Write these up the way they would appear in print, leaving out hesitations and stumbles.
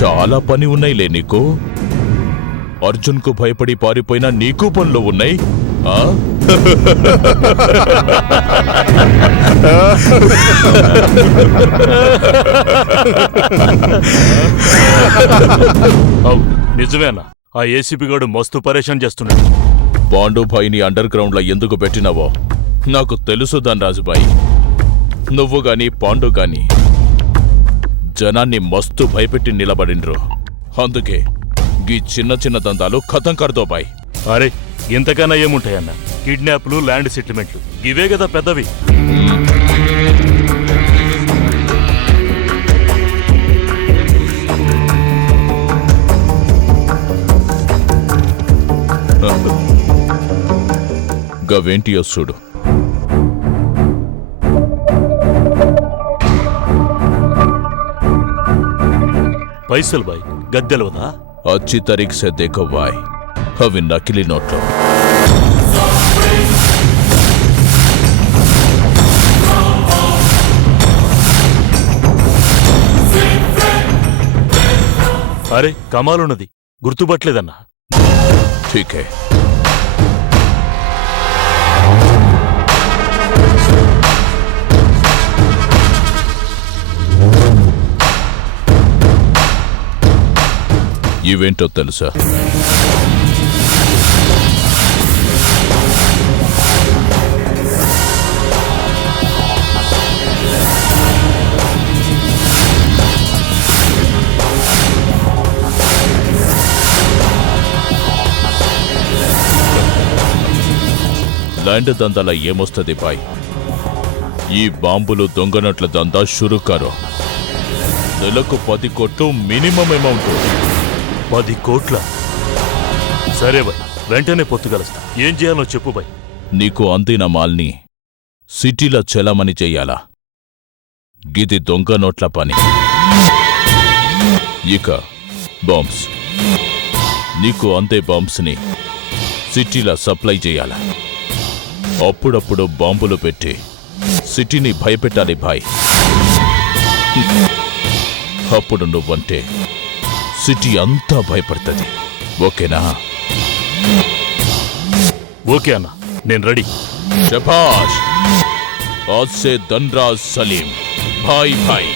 చాలా పని ఉన్నాయిలే నీకు. అర్జున్కు భయపడి పారిపోయినా నీకు పనులు ఉన్నాయి. నిజమేనా? ఆ ఏసీపీ గాడు మస్తు పరేషాన్ చేస్తున్నాడు. పాండుభాయిని అండర్ గ్రౌండ్ లో ఎందుకు పెట్టినావో నాకు తెలుసు ధనరాజుబాయి. నువ్వు గాని పాండు గాని జనాన్ని మస్తు భయపెట్టి నిలబడిండ్రు. అందుకే ఈ చిన్న చిన్న దందాలు ఖతం కర్దో బాయ్. అరే ఇంతకన్నా ఏముంటాయన్న? కిడ్నాప్లు, ల్యాండ్ సెటిల్మెంట్లు ఇవే కదా పెద్దవి. గవేంటియో చూడు. పైసలు బాయ్ గద్దెలవదా? అచ్చి తరీఖ్ సే దేఖో బాయ్, అవి నకిలీ నోట్లు. అరే కమాలున్నది, గుర్తుపట్టలేదన్నా. ठीक है. ఇవేంటో తెలుసా? ల్యాండ్ దందాల ఏమొస్తుంది బాయ్? ఈ బాంబులు దొంగనట్ల దందా షురుకారు. నెలకు 10 కోట్లు మినిమం అమౌంట్. 10 కోట్ల? సరే బాయ్, వెంటనే పొత్తుగలుస్తా. ఏం చేయాలో చెప్పు బాయ్. నీకు అందిన మాల్ని సిటీలో చెలమని చెయ్యాలా? గిది దొంగ నోట్ల పని. ఇక బాంబ్స్, నీకు అందే బాంబ్స్ని సిటీలో సప్లై చేయాలా? అప్పుడప్పుడు బాంబులు పెట్టి సిటీని భయపెట్టాలి భాయ్. అప్పుడు నువ్వంటే సిటీ అంతా భయపడుతుంది. ఓకేనా? ఓకే అన్న, నేను రెడీ. శభాష్. ఆజ్ సే ధన్రాజ్ సలీం భాయ్ భాయ్.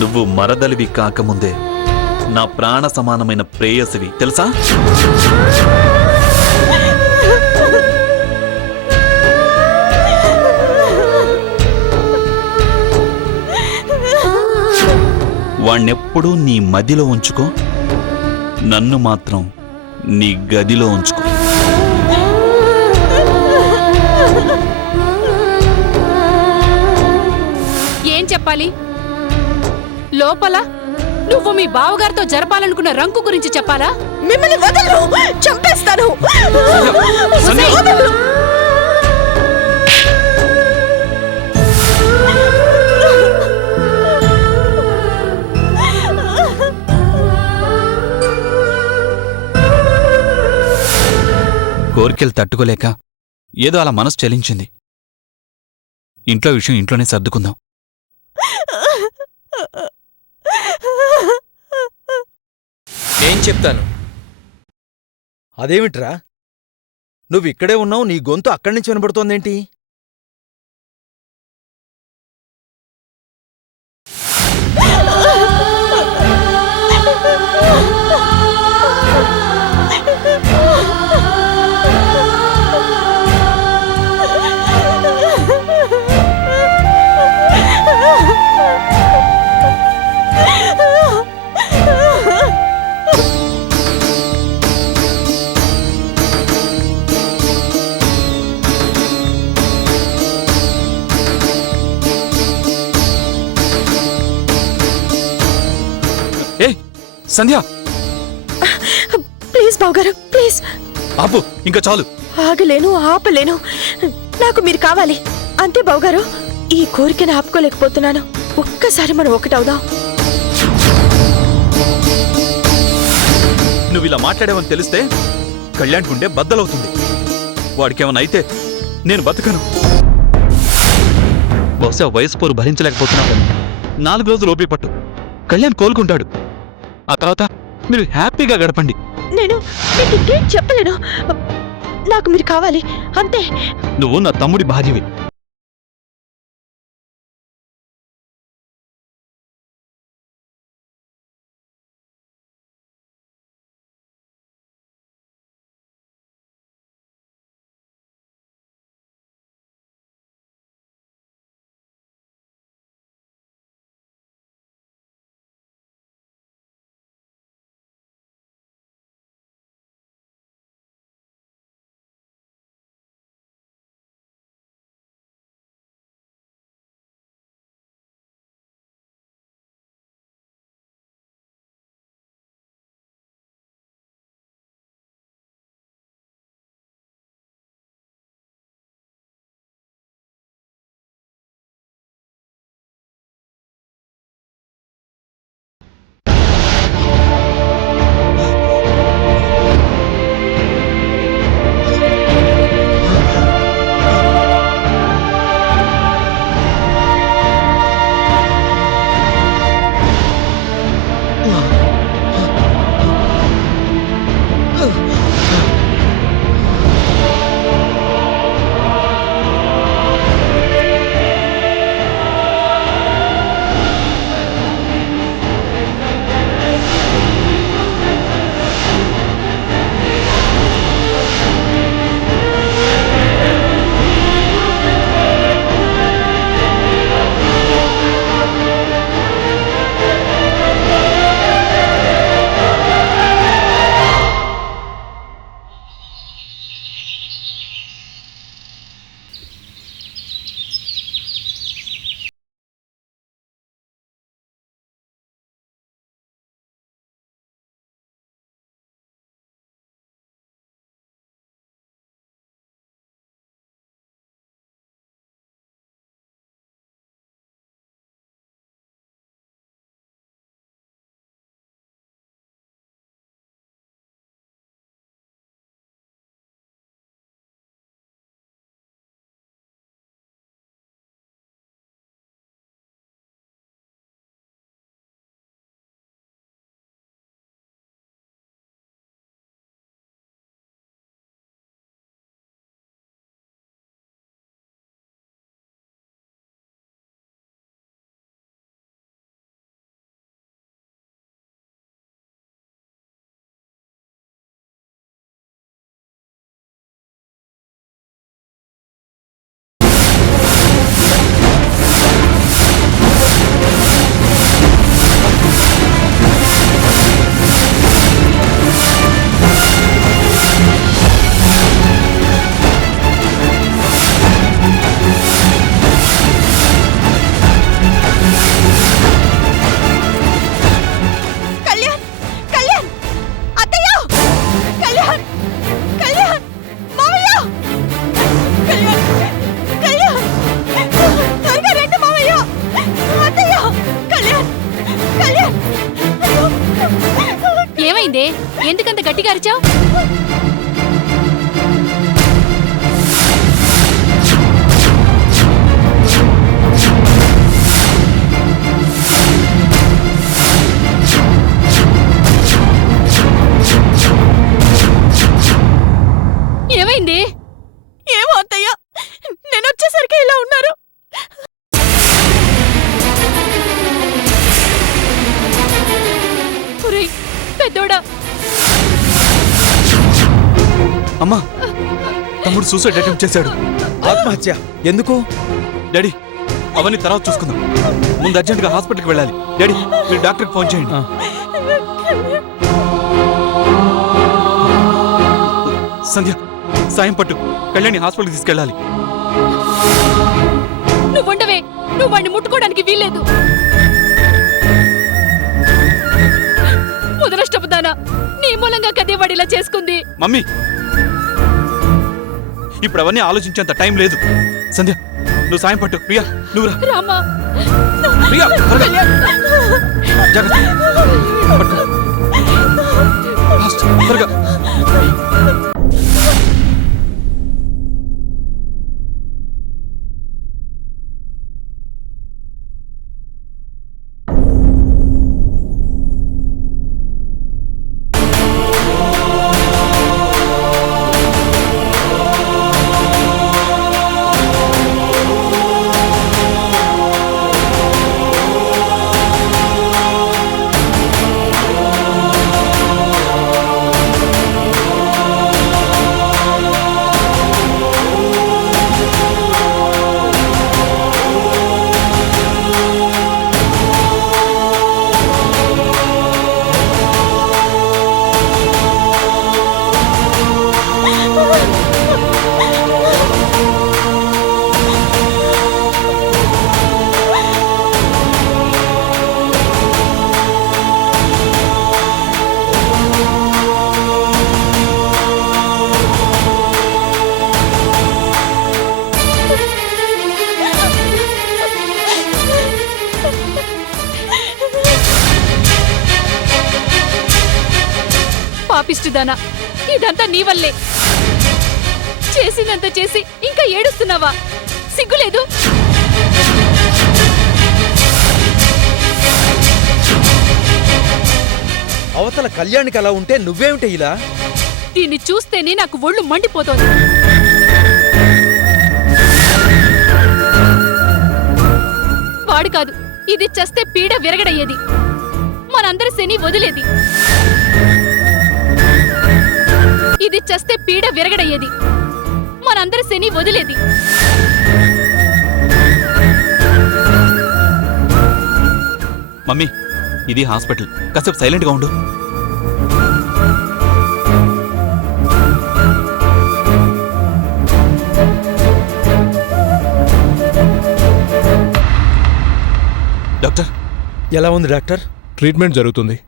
నువ్వు మరదలివి కాకముందే నా ప్రాణ సమానమైన ప్రేయసివి తెలుసా? వాణ్ణెప్పుడూ నీ మదిలో ఉంచుకో, నన్ను మాత్రం నీ గదిలో ఉంచుకో. ఏం చెప్పాలి? లోపల నువ్వు మీ బావగారితో జరపాలనుకున్న రంకు గురించి చెప్పాలా? మిమ్మల్ని వదలను, చంపేస్తాను. కోరికలు తట్టుకోలేక ఏదో అలా మనసు చలించింది. ఇంట్లో విషయం ఇంట్లోనే సర్దుకుందాం. నేను చెప్తాను. అదేమిట్రా నువ్వు ఇక్కడే ఉన్నావు, నీ గొంతు అక్కడి నుంచి వినబడుతోందేంటి? ఏ సంధ్య, ప్లీజ్ బావగారు, ప్లీజ్. ఆపు, ఇంకా చాలు. ఆగలేను, ఆపలేను. నాకు మీరు కావాలి అంతే బావగారు. ఈ కోరికను ఆపుకోలేకపోతున్నాను. ఒక్కసారి మనం ఒకటవుదాం. నువ్వు ఇలా మాట్లాడావని తెలిస్తే కళ్యాణ్ గుండె బద్దలవుతుంది. వాడికేమన్నా అయితే నేను బతకను. బహుశా వయసు పోరు భరించలేకపోతున్నావు. 4 రోజులు ఓపిక పట్టు, కళ్యాణ్ కోలుకుంటాడు. ఆ తర్వాత మీరు హ్యాపీగా గడపండి. నేను మీకు ఇంకేం చెప్పలేను. నాకు మీరు కావాలి అంతే. నువ్వు నా తమ్ముడి భార్యవి. ఏమైందే? ఎందుకంత గట్టిగా అరిచావు? రేయ్, పెద్దోడా, అమ్మా, తమ్ముడు సూసైడ్ అటెంప్ట్ చేశాడు. ఆత్మహత్య ఎందుకు? డాడీ, అవన్నీ తర్వాత చూసుకుందాం. ముందు అర్జెంటుగా హాస్పిటల్కి వెళ్ళాలి. డాడీ, మీరు డాక్టర్కి ఫోన్ చేయండి. సంధ్య, సాయం పట్టు, కళ్యాణి హాస్పిటల్కి తీసుకెళ్ళాలి. నువ్వుండవే, నువ్వు వాడిని ముట్టుకోవడానికి వీల్లేదు. ముదరష్టపుదానా, నీ మూలంగా కదే వాడు ఇలా చేసుకుంది. మమ్మీ, ఇప్పుడు అవన్నీ ఆలోచించేంత టైం లేదు. సంధ్య, నువ్వు సాయం పట్టు. ప్రియా, నువ్వు రా. రామా, ప్రియా, త్వరగా. జాగ్రత్త. పట్టు. ఫాస్ట్, త్వరగా. పాపిష్టిదానా, ఇదంతా నీ వల్లే. చేసిందంతా చేసి ఇంకా ఏడుస్తున్నావా? సిగ్గులేదు? అవతల కళ్యాణికి అలా ఉంటే నువ్వేమిటి ఇలా? దీన్ని చూస్తేనే నాకు ఒళ్ళు మండిపోతోంది. వాడు కాదు, ఇది చస్తే పీడ విరగడయ్యేది, మనందరి శని వదిలేది. ఇది చస్తే పీడ విరగడయ్యేది, మనందరి శని వదిలేది. మమ్మీ, ఇది హాస్పిటల్, కాసేపు సైలెంట్గా ఉండు. డాక్టర్, ఎలా ఉంది డాక్టర్? ట్రీట్మెంట్ జరుగుతుంది.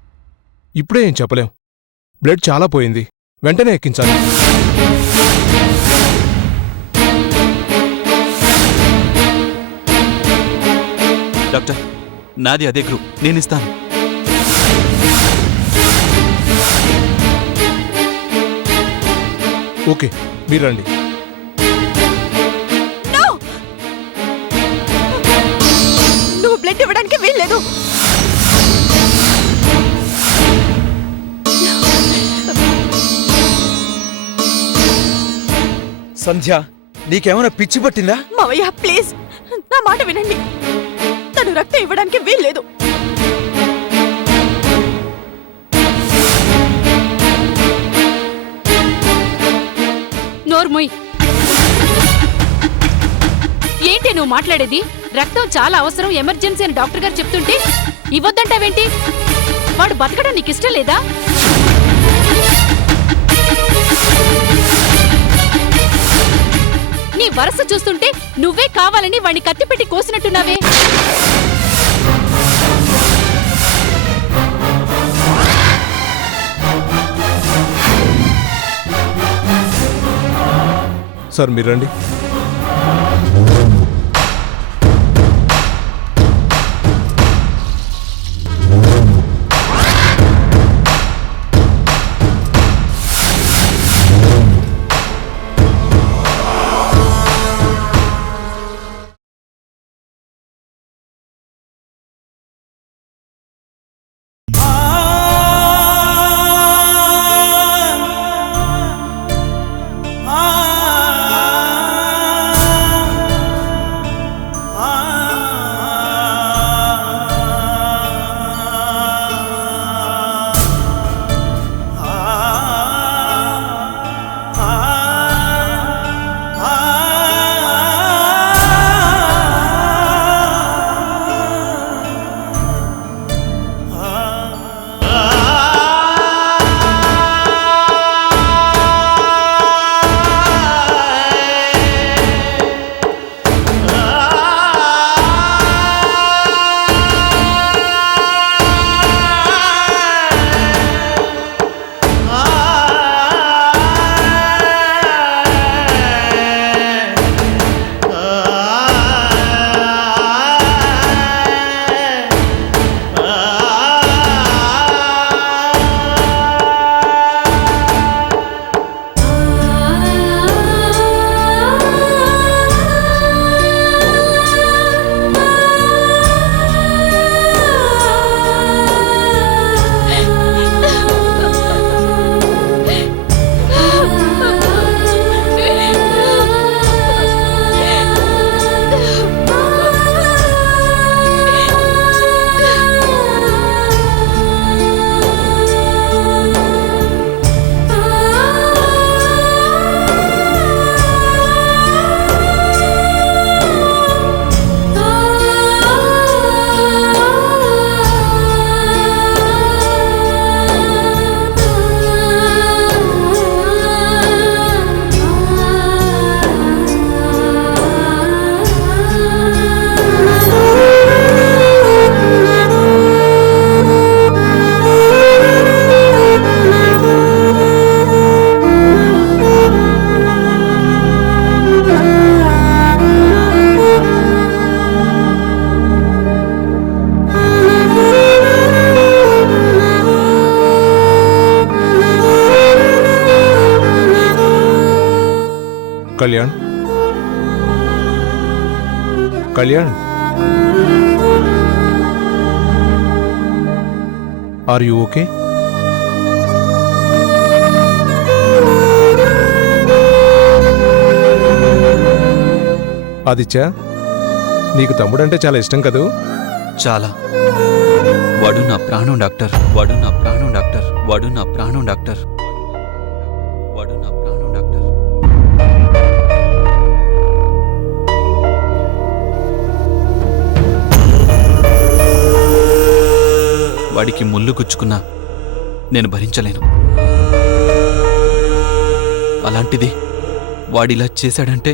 ఇప్పుడే ఏం చెప్పలేం. బ్లడ్ చాలా పోయింది, వెంటనే ఎక్కించాలి. డాక్టర్, నాది అదే గ్రూప్, నేను ఇస్తాను. ఓకే, మీరు రండి. నువ్వు బ్లడ్ ఇవ్వడానికి వీల్లేదు. సంధ్య, నీకేమైనా పిచ్చి పట్టిందా? మావయ్య, ప్లీజ్ నా మాట వినండి. తను రక్తం ఇవ్వడానికి వీల్లేదు. నోర్మోయ్, ఏంటి నువ్వు మాట్లాడేది? రక్తం చాలా అవసరం, ఎమర్జెన్సీ అని డాక్టర్ గారు చెప్తుంటే ఇవ్వొద్దంటావేంటి? వాడు బతకడం నీకు ఇష్టం లేదా? నీ వరస చూస్తుంటే నువ్వే కావాలని వాణ్ణి కత్తిపెట్టి కోసినట్టున్నావే. సార్, మీరు రండి. Kalyan Kalyan are you okay? Aditya, నీకు తమ్ముడంటే చాలా ఇష్టం కదూ? చాలా. వాడు నా ప్రాణం డాక్టర్. వాడు నా ప్రాణం డాక్టర్. వాడు నా ప్రాణం డాక్టర్. వాడు నా ప్రాణం డాక్టర్. వాడికి ముళ్ళు గుచ్చుకున్నా నేను భరించలేను. అలాంటిది వాడిలా చేశాడంటే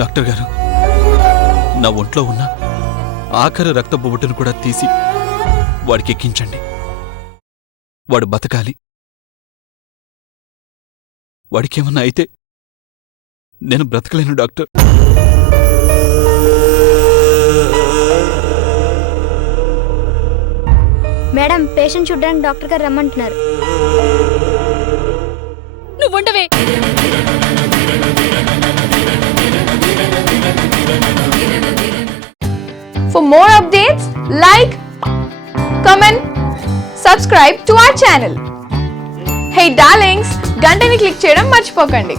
డాక్టర్ గారు, నా ఒంట్లో ఉన్న ఆఖరి రక్తపు బొట్టును కూడా తీసి వాడికి ఎక్కించండి. వాడు బతకాలి. వాడికేమన్నా అయితే నేను బ్రతకలేను డాక్టర్. మేడం, పేషెంట్ చూడడానికి డాక్టర్ గారు రమ్మంటున్నారు. నువ్వుండవే. For more updates, like, comment, subscribe to our channel. Hey darlings, గంటని click చేయడం మర్చిపోకండి.